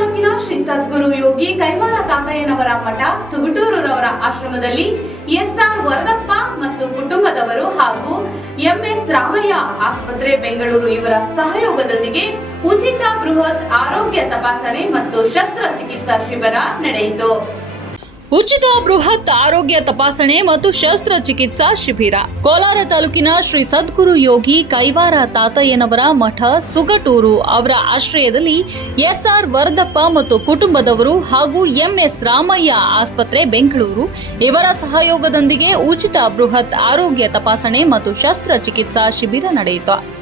ತಾಲೂಕಿನ ಶ್ರೀ ಸದ್ಗುರು ಯೋಗಿ ಕೈವಾರ ತಾತಯ್ಯನವರ ಮಠ ಸುಗುಟೂರುರವರ ಆಶ್ರಮದಲ್ಲಿ ಎಸ್ಆರ್ ವರದಪ್ಪ ಮತ್ತು ಕುಟುಂಬದವರು ಹಾಗೂ ಎಂಎಸ್ ರಾಮಯ್ಯ ಆಸ್ಪತ್ರೆ ಬೆಂಗಳೂರು ಇವರ ಸಹಯೋಗದೊಂದಿಗೆ ಉಚಿತ ಬೃಹತ್ ಆರೋಗ್ಯ ತಪಾಸಣೆ ಮತ್ತು ಶಸ್ತ್ರಚಿಕಿತ್ಸಾ ಶಿಬಿರ ನಡೆಯಿತು. ಉಚಿತ ಬೃಹತ್ ಆರೋಗ್ಯ ತಪಾಸಣೆ ಮತ್ತು ಶಸ್ತ್ರಚಿಕಿತ್ಸಾ ಶಿಬಿರ. ಕೋಲಾರ ತಾಲೂಕಿನ ಶ್ರೀ ಸದ್ಗುರು ಯೋಗಿ ಕೈವಾರ ತಾತಯ್ಯನವರ ಮಠ ಸುಗಟೂರು ಅವರ ಆಶ್ರಯದಲ್ಲಿ ಎಸ್ಆರ್ ವರದಪ್ಪ ಮತ್ತು ಕುಟುಂಬದವರು ಹಾಗೂ ಎಂಎಸ್ ರಾಮಯ್ಯ ಆಸ್ಪತ್ರೆ, ಬೆಂಗಳೂರು. ಇವರ ಸಹಯೋಗದೊಂದಿಗೆ ಉಚಿತ ಬೃಹತ್ ಆರೋಗ್ಯ ತಪಾಸಣೆ ಮತ್ತು ಶಸ್ತ್ರಚಿಕಿತ್ಸಾ ಶಿಬಿರ ನಡೆಯಿತು.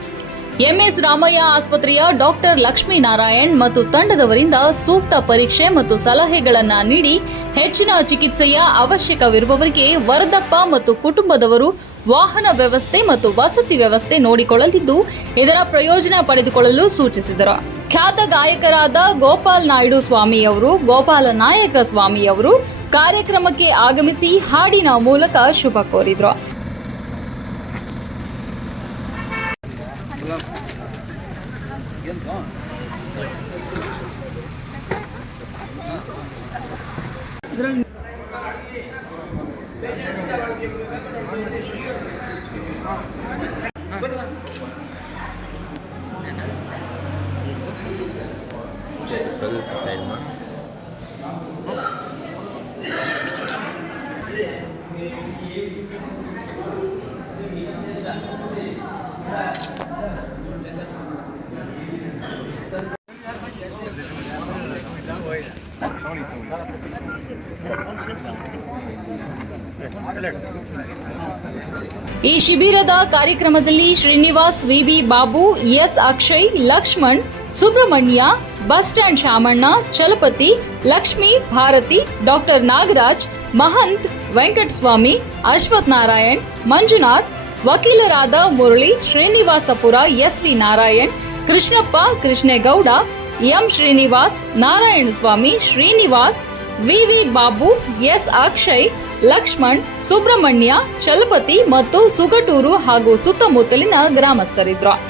ಎಂಎಸ್ ರಾಮಯ್ಯ ಆಸ್ಪತ್ರೆಯ ಡಾಕ್ಟರ್ ಲಕ್ಷ್ಮೀನಾರಾಯಣ್ ಮತ್ತು ತಂಡದವರಿಂದ ಸೂಕ್ತ ಪರೀಕ್ಷೆ ಮತ್ತು ಸಲಹೆಗಳನ್ನು ನೀಡಿ ಹೆಚ್ಚಿನ ಚಿಕಿತ್ಸೆಯ ಅವಶ್ಯಕವಿರುವವರಿಗೆ ವರದಪ್ಪ ಮತ್ತು ಕುಟುಂಬದವರು ವಾಹನ ವ್ಯವಸ್ಥೆ ಮತ್ತು ವಸತಿ ವ್ಯವಸ್ಥೆ ನೋಡಿಕೊಳ್ಳಲಿದ್ದು, ಇದರ ಪ್ರಯೋಜನ ಪಡೆದುಕೊಳ್ಳಲು ಸೂಚಿಸಿದರು. ಖ್ಯಾತ ಗಾಯಕರಾದ ಗೋಪಾಲ್ ನಾಯ್ಡು ಸ್ವಾಮಿಯವರು, ಗೋಪಾಲ ನಾಯಕ ಸ್ವಾಮಿಯವರು ಕಾರ್ಯಕ್ರಮಕ್ಕೆ ಆಗಮಿಸಿ ಹಾಡಿನ ಮೂಲಕ ಶುಭ ಕೋರಿದ್ರು. ಸ್ವಲ್ಪ ಸೈಡ್ ಮಾಡಿ ಈ ಶಿಬಿರದ ಕಾರ್ಯಕ್ರಮದಲ್ಲಿ Srinivas V V Babu, S Akshay, Lakshman, Subrahmanya, bus stand Shamanna Chalapathi, Lakshmi, Bharathi, doctor Nagaraj, Mahanth, Venkataswamy, Ashwath Narayan, Manjunath, ವಕೀಲರಾದ Murali, Srinivaspur, S V Narayan, Krishnappa, Krishnegowda M Srinivas, Narayana Swamy, Srinivas, V V Babu, S Akshay, Lakshman, Subrahmanya, Chalapathi ಮತ್ತು ಸುಗಟೂರು ಹಾಗೂ ಸುತ್ತಮುತ್ತಲಿನ ಗ್ರಾಮಸ್ಥರಿದ್ರು